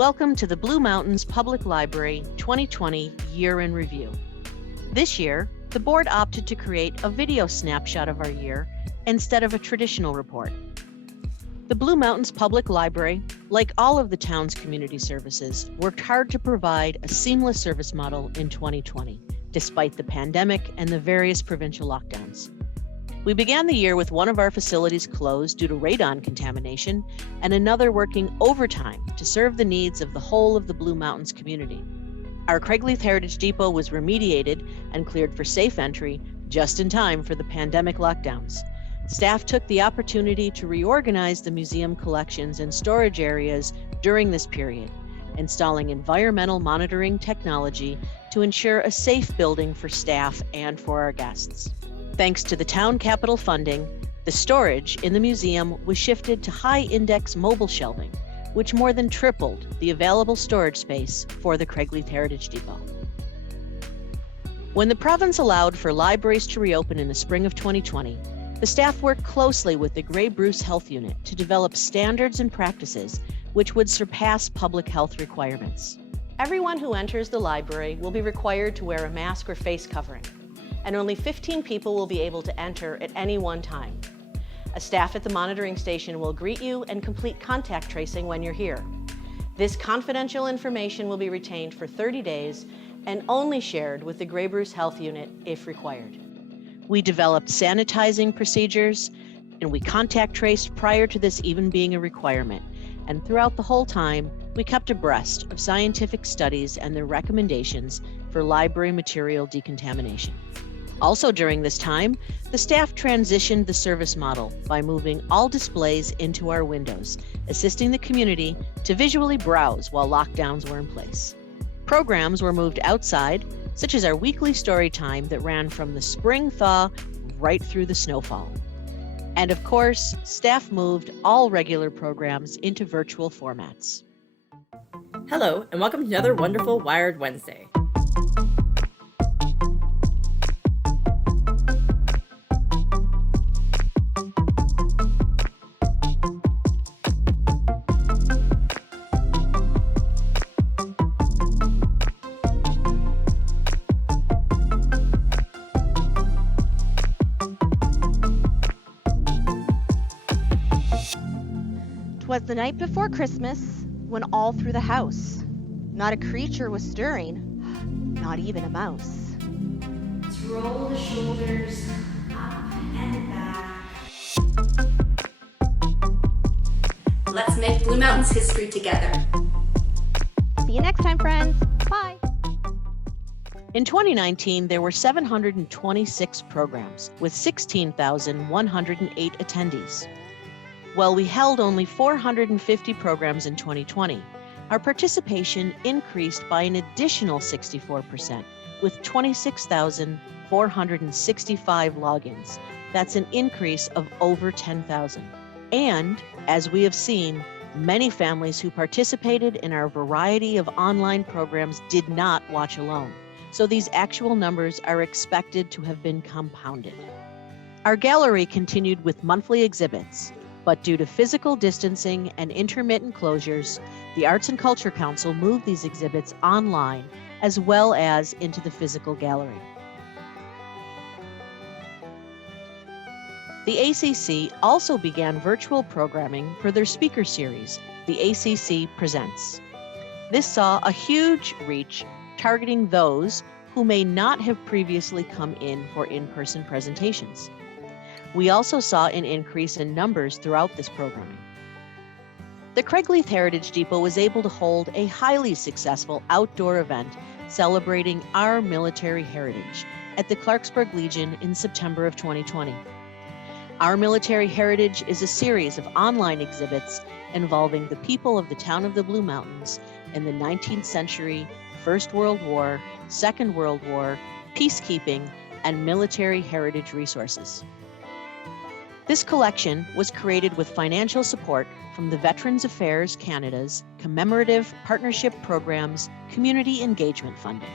Welcome to the Blue Mountains Public Library 2020 Year in Review. This year, the board opted to create a video snapshot of our year instead of a traditional report. The Blue Mountains Public Library, like all of the town's community services, worked hard to provide a seamless service model in 2020, despite the pandemic and the various provincial lockdowns. We began the year with one of our facilities closed due to radon contamination and another working overtime to serve the needs of the whole of the Blue Mountains community. Our Craigleith Heritage Depot was remediated and cleared for safe entry just in time for the pandemic lockdowns. Staff took the opportunity to reorganize the museum collections and storage areas during this period, installing environmental monitoring technology to ensure a safe building for staff and for our guests. Thanks to the town capital funding, the storage in the museum was shifted to high-index mobile shelving, which more than tripled the available storage space for the Craigleith Heritage Depot. When the province allowed for libraries to reopen in the spring of 2020, the staff worked closely with the Grey Bruce Health Unit to develop standards and practices which would surpass public health requirements. Everyone who enters the library will be required to wear a mask or face covering, and only 15 people will be able to enter at any one time. A staff at the monitoring station will greet you and complete contact tracing when you're here. This confidential information will be retained for 30 days and only shared with the Grey Bruce Health Unit if required. We developed sanitizing procedures, and we contact traced prior to this even being a requirement. And throughout the whole time, we kept abreast of scientific studies and their recommendations for library material decontamination. Also during this time, the staff transitioned the service model by moving all displays into our windows, assisting the community to visually browse while lockdowns were in place. Programs were moved outside, such as our weekly story time that ran from the spring thaw right through the snowfall. And of course, staff moved all regular programs into virtual formats. Hello, and welcome to another wonderful Wired Wednesday. "'Twas the night before Christmas, when all through the house not a creature was stirring, not even a mouse. To roll the shoulders up and back. Let's make Blue Mountains history together. See you next time, friends. Bye. In 2019, there were 726 programs with 16,108 attendees. While we held only 450 programs in 2020, our participation increased by an additional 64%, with 26,465 logins. That's an increase of over 10,000. And, as we have seen, many families who participated in our variety of online programs did not watch alone. So these actual numbers are expected to have been compounded. Our gallery continued with monthly exhibits, but due to physical distancing and intermittent closures, the Arts and Culture Council moved these exhibits online as well as into the physical gallery. The ACC also began virtual programming for their speaker series, The ACC Presents. This saw a huge reach targeting those who may not have previously come in for in-person presentations. We also saw an increase in numbers throughout this programming. The Craigleith Heritage Depot was able to hold a highly successful outdoor event celebrating our military heritage at the Clarksburg Legion in September of 2020. Our Military Heritage is a series of online exhibits involving the people of the town of the Blue Mountains in the 19th century, First World War, Second World War, peacekeeping, and military heritage resources. This collection was created with financial support from the Veterans Affairs Canada's Commemorative Partnership Program's Community Engagement Funding.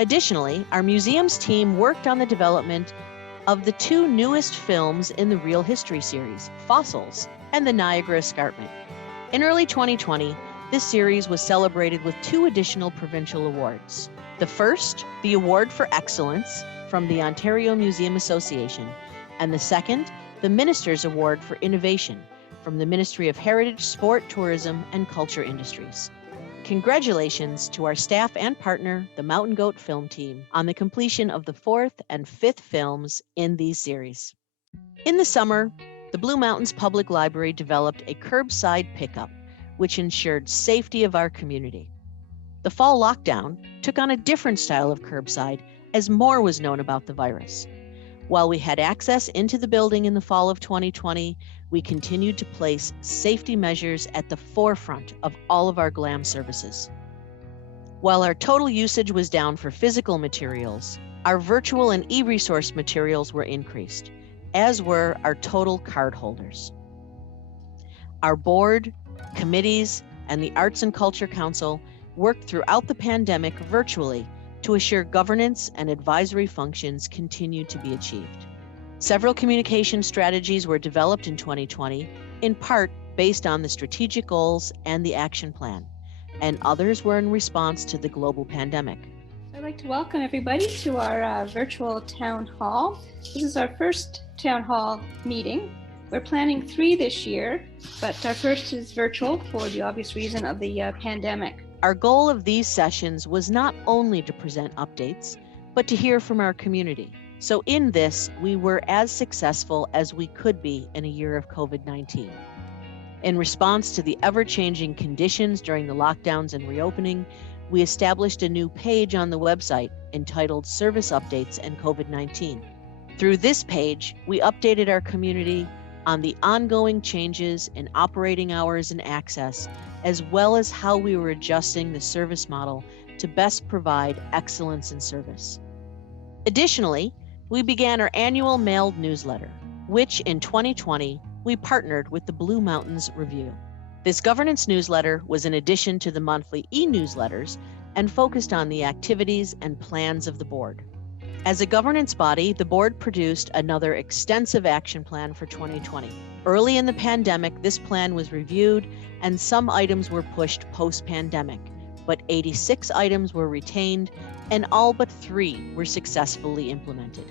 Additionally, our museum's team worked on the development of the two newest films in the Real History series, Fossils and the Niagara Escarpment. In early 2020, this series was celebrated with 2 additional provincial awards. The first, the Award for Excellence from the Ontario Museum Association, and the second, the Minister's Award for Innovation from the Ministry of Heritage, Sport, Tourism, and Culture Industries. Congratulations to our staff and partner, the Mountain Goat Film Team, on the completion of the 4th and 5th films in these series. In the summer, the Blue Mountains Public Library developed a curbside pickup, which ensured safety of our community. The fall lockdown took on a different style of curbside as more was known about the virus. While we had access into the building in the fall of 2020, we continued to place safety measures at the forefront of all of our GLAM services. While our total usage was down for physical materials, our virtual and e-resource materials were increased, as were our total card holders. Our board, committees, and the Arts and Culture Council worked throughout the pandemic virtually to assure governance and advisory functions continued to be achieved. Several communication strategies were developed in 2020, in part based on the strategic goals and the action plan, and others were in response to the global pandemic. I'd like to welcome everybody to our virtual town hall. This is our first town hall meeting. We're planning 3 this year, but our first is virtual for the obvious reason of the pandemic. Our goal of these sessions was not only to present updates, but to hear from our community. So in this, we were as successful as we could be in a year of COVID-19. In response to the ever-changing conditions during the lockdowns and reopening, we established a new page on the website entitled Service Updates and COVID-19. Through this page, we updated our community on the ongoing changes in operating hours and access, as well as how we were adjusting the service model to best provide excellence in service. Additionally, we began our annual mailed newsletter, which in 2020, we partnered with the Blue Mountains Review. This governance newsletter was in addition to the monthly e-newsletters and focused on the activities and plans of the board. As a governance body, the board produced another extensive action plan for 2020. Early in the pandemic, this plan was reviewed and some items were pushed post-pandemic, but 86 items were retained and all but 3 were successfully implemented.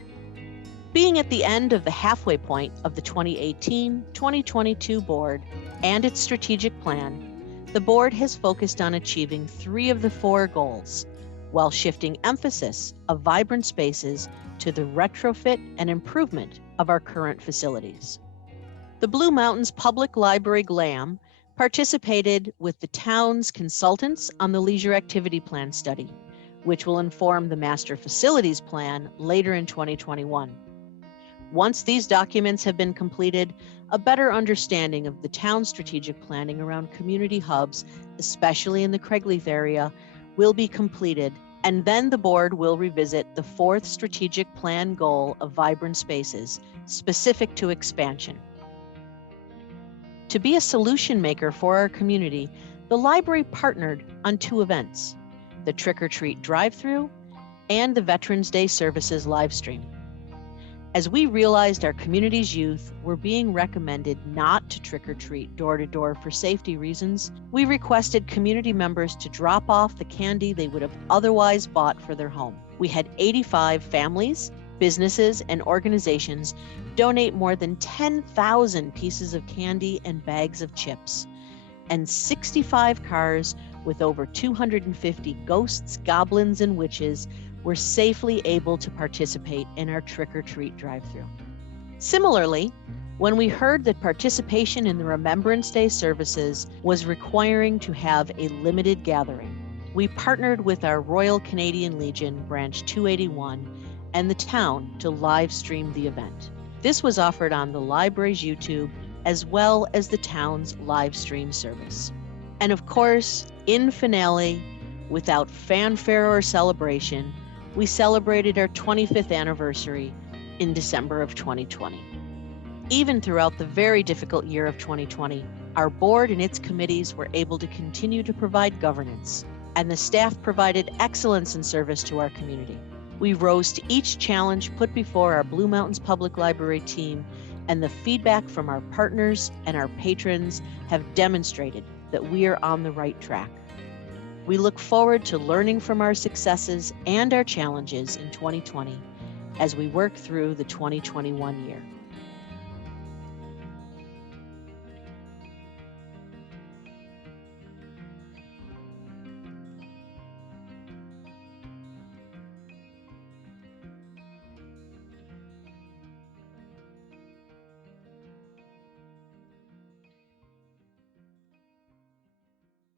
Being at the end of the halfway point of the 2018-2022 board and its strategic plan, the board has focused on achieving 3 of the 4 goals, while shifting emphasis of vibrant spaces to the retrofit and improvement of our current facilities. The Blue Mountains Public Library GLAM participated with the town's consultants on the Leisure Activity Plan study, which will inform the Master Facilities Plan later in 2021. Once these documents have been completed, a better understanding of the town's strategic planning around community hubs, especially in the Craigleith area, will be completed, and then the board will revisit the 4th strategic plan goal of vibrant spaces, specific to expansion. To be a solution maker for our community, the library partnered on 2 events, the Trick or Treat drive-through and the Veterans Day Services live stream. As we realized our community's youth were being recommended not to trick or treat door to door for safety reasons, we requested community members to drop off the candy they would have otherwise bought for their home. We had 85 families, businesses, and organizations donate more than 10,000 pieces of candy and bags of chips, and 65 cars with over 250 ghosts, goblins, and witches were safely able to participate in our trick-or-treat drive-thru. Similarly, when we heard that participation in the Remembrance Day services was requiring to have a limited gathering, we partnered with our Royal Canadian Legion Branch 281 and the town to live stream the event. This was offered on the library's YouTube as well as the town's live stream service. And of course, in finale, without fanfare or celebration, we celebrated our 25th anniversary in December of 2020. Even throughout the very difficult year of 2020, our board and its committees were able to continue to provide governance, and the staff provided excellence in service to our community. We rose to each challenge put before our Blue Mountains Public Library team and the feedback from our partners and our patrons have demonstrated that we are on the right track. We look forward to learning from our successes and our challenges in 2020 as we work through the 2021 year.